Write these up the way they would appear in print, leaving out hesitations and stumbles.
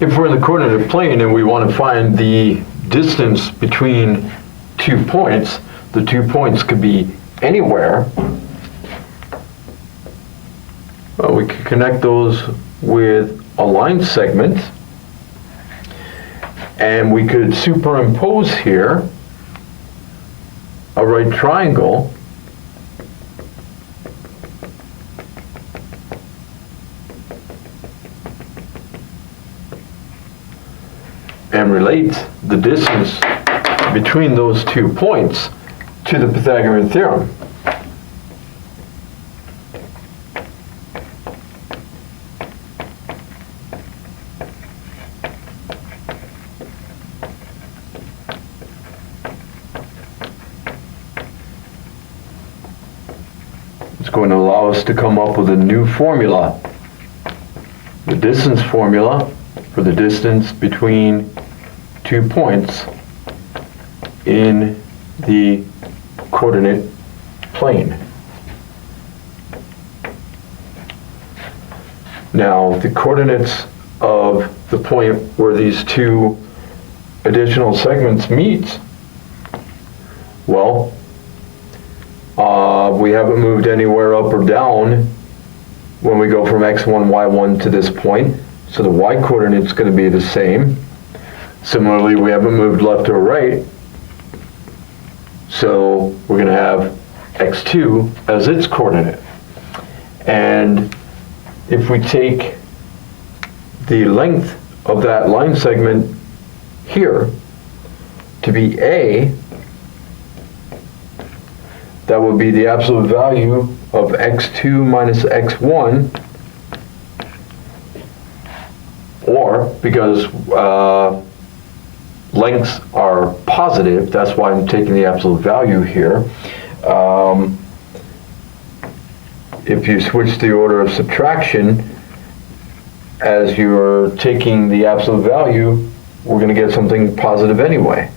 if we're in the coordinate plane and we want to find the distance between 2 points, the 2 points could be anywhere. We could connect those with a line segment, and we could superimpose here a right triangle and relate the distance between those 2 points to the Pythagorean theorem. It's going to allow us to come up with a new formula, the distance formula for the distance between 2 points in the coordinate plane. Now, the coordinates of the point where these 2 additional segments meet, well, we haven't moved anywhere up or down when we go from x1, y1 to this point, so the y coordinate is going to be the same. Similarly, we haven't moved left or right, so we're going to have x2 as its coordinate. And if we take the length of that line segment here to be a, that would be the absolute value of x2 minus x1, or because lengths are positive, that's why I'm taking the absolute value here. If you switch the order of subtraction, as you're taking the absolute value, we're going to get something positive anyway.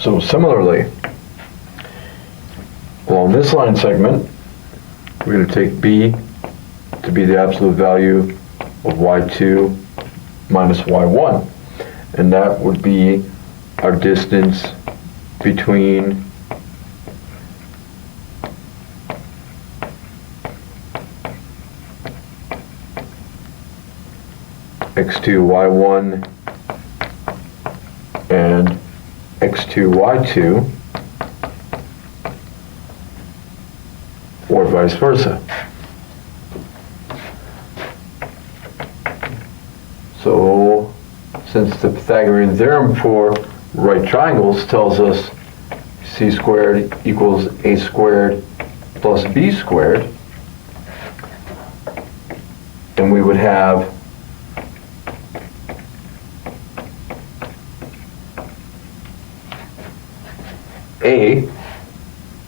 So similarly, along this line segment, we're going to take b to be the absolute value of y2 minus y1. And that would be our distance between x2, y1 and x2, y2, or vice versa. So, since the Pythagorean theorem for right triangles tells us c squared equals a squared plus b squared, then we would have a,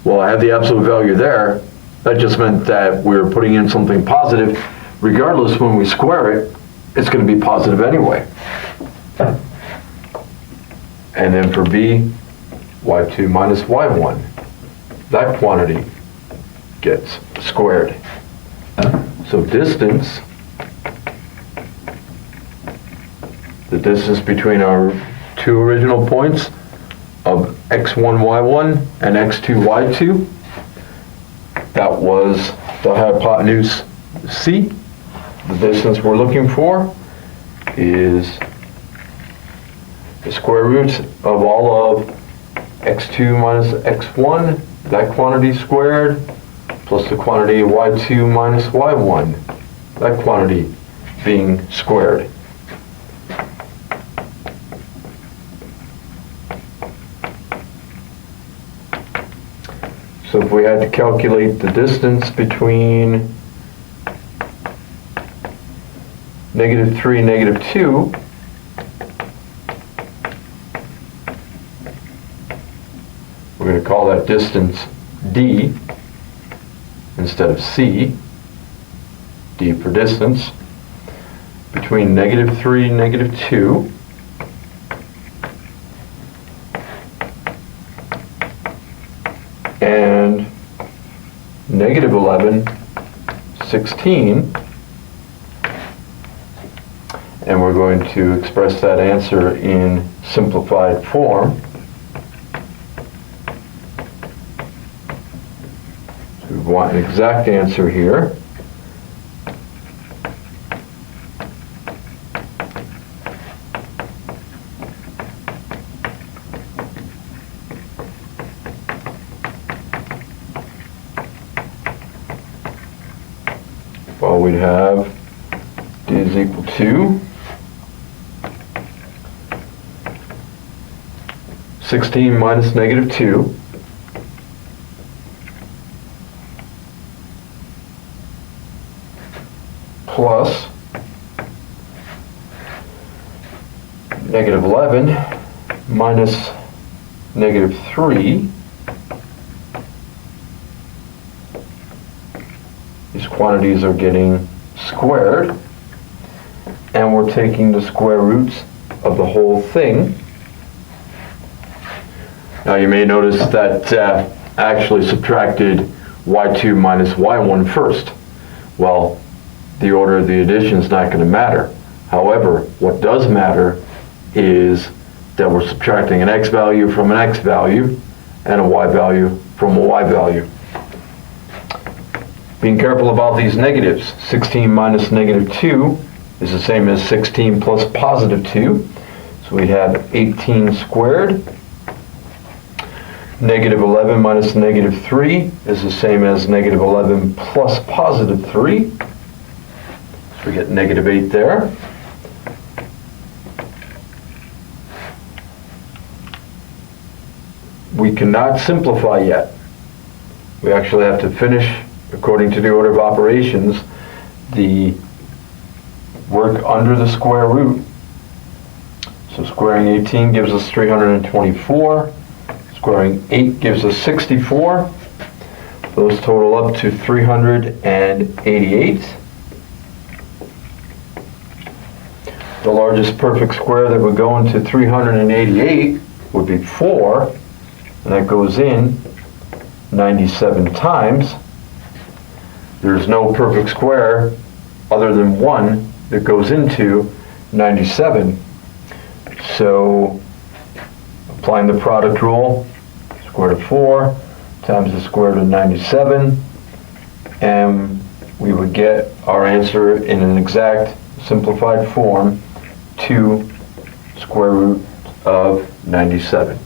well, I have the absolute value there. That just meant that we're putting in something positive. Regardless, when we square it, it's going to be positive anyway. And then for b, y2 minus y1, that quantity gets squared. So distance, the distance between our 2 original points of x1, y1 and x2, y2, that was the hypotenuse C. The distance we're looking for is the square root of all of x2 minus x1, that quantity squared, plus the quantity y2 minus y1, that quantity being squared. So if we had to calculate the distance between -3 and -2, we're going to call that distance d instead of c, d for distance. between -3 and -2 and -11, 16, and we're going to express that answer in simplified form. So we want an exact answer here. Well, we'd have d is equal to 16 minus -2 plus -11 minus -3. These quantities are getting squared, and we're taking the square roots of the whole thing. Now you may notice that I actually subtracted y2 minus y1 first. Well, the order of the addition is not going to matter. However, what does matter is that we're subtracting an x value from an x value and a y value from a y value. Being careful about these negatives. 16 minus -2 is the same as 16 plus +2. So we have 18 squared. -11 minus -3 is the same as -11 plus +3. So we get -8 there. We cannot simplify yet. We actually have to finish, according to the order of operations, the work under the square root. So squaring 18 gives us 324. Squaring 8 gives us 64. Those total up to 388. The largest perfect square that would go into 388 would be 4, and that goes in 97 times. There's no perfect square other than 1 that goes into 97. So applying the product rule, square root of 4 times the square root of 97, and we would get our answer in an exact simplified form, 2 square root of 97.